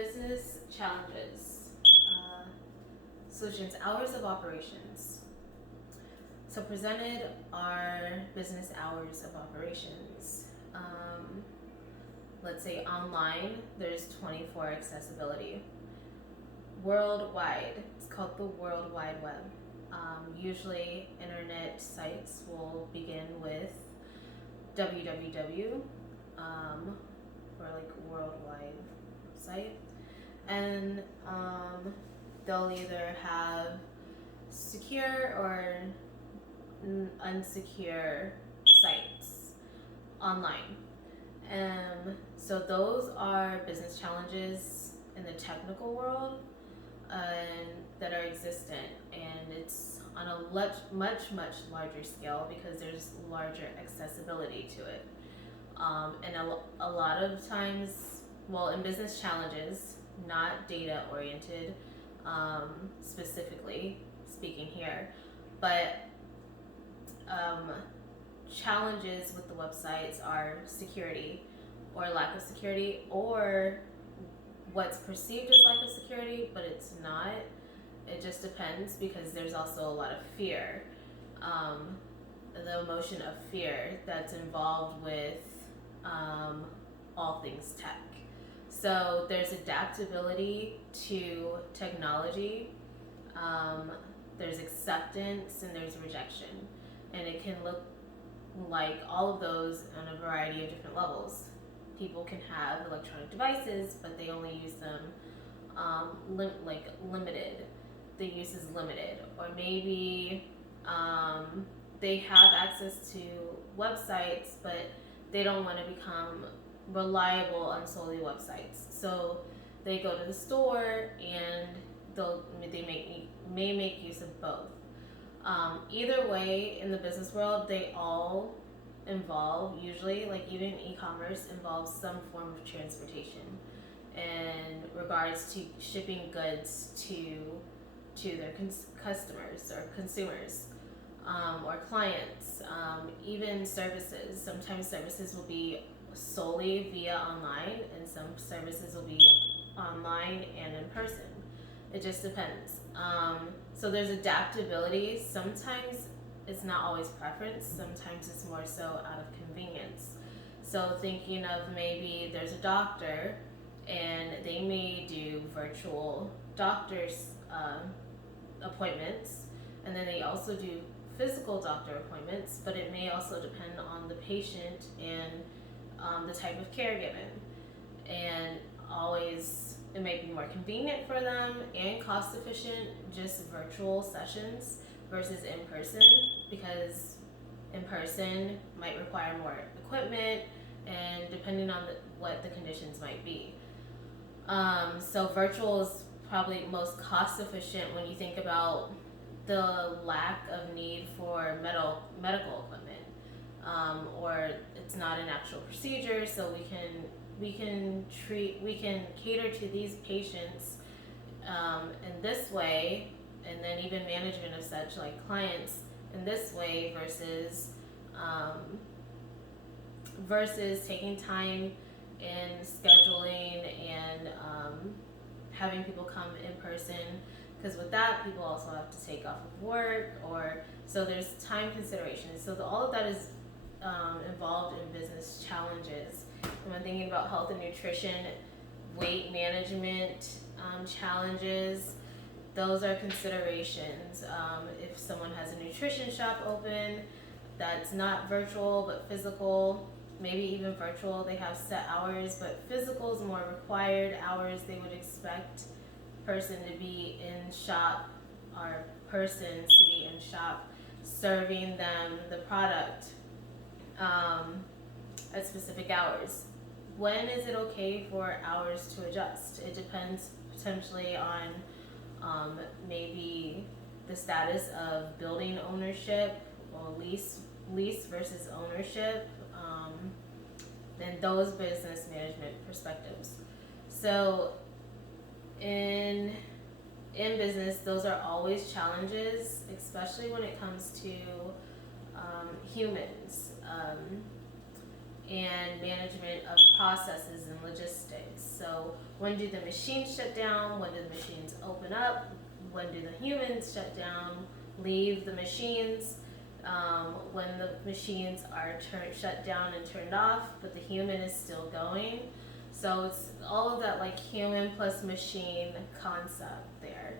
business challenges, solutions, hours of operations. So presented are business hours of operations. Let's say online, there's 24 accessibility. Worldwide, it's called the World Wide Web. Usually, internet sites will begin with www, or like worldwide site, and they'll either have secure or unsecure sites online. So those are business challenges in the technical world that are existent, and it's on a much larger scale because there's larger accessibility to it. And a lot of times, well, in business challenges, not data oriented, specifically speaking here, but challenges with the websites are security or lack of security, or what's perceived as lack of security, but it's not. It just depends because there's also a lot of fear, the emotion of fear that's involved with all things tech. So there's adaptability to technology, there's acceptance, and there's rejection. And it can look like all of those on a variety of different levels. People can have electronic devices, but they only use them limited. The use is limited. Or maybe they have access to websites, but they don't want to become reliable on solely websites. So they go to the store and they may make use of both. Either way, in the business world, they all involve, usually, like even e-commerce involves some form of transportation in regards to shipping goods to their customers or consumers, or clients, even services. Sometimes services will be solely via online, and some services will be online and in person. It just depends. So there's adaptability. Sometimes it's not always preference. Sometimes it's more so out of convenience. So thinking of maybe there's a doctor and they may do virtual doctor's appointments, and then they also do physical doctor appointments, but it may also depend on the patient and the type of care given. And always, it may be more convenient for them and cost efficient, just virtual sessions versus in person, because in person might require more equipment and depending on what the conditions might be. So virtual is probably most cost efficient when you think about the lack of need for medical equipment, or it's not an actual procedure, so we can cater to these patients in this way, and then even management of such, like clients, in this way versus taking time in scheduling and having people come in person, because with that people also have to take off of work, or so there's time considerations. So all of that is involved in business challenges. And when thinking about health and nutrition, weight management challenges, those are considerations. If someone has a nutrition shop open that's not virtual but physical, maybe even virtual, they have set hours, but physical is more required hours. They would expect person to be in shop, or persons to be in shop serving them the product at specific hours. When is it okay for hours to adjust? It depends potentially on maybe the status of building ownership or lease versus ownership, then those business management perspectives. So in business, those are always challenges, especially when it comes to humans. and management of processes and logistics. So when do the machines shut down? When do the machines open up? When do the humans shut down, leave the machines? When the machines are shut down and turned off, but the human is still going. So it's all of that like human plus machine concept there.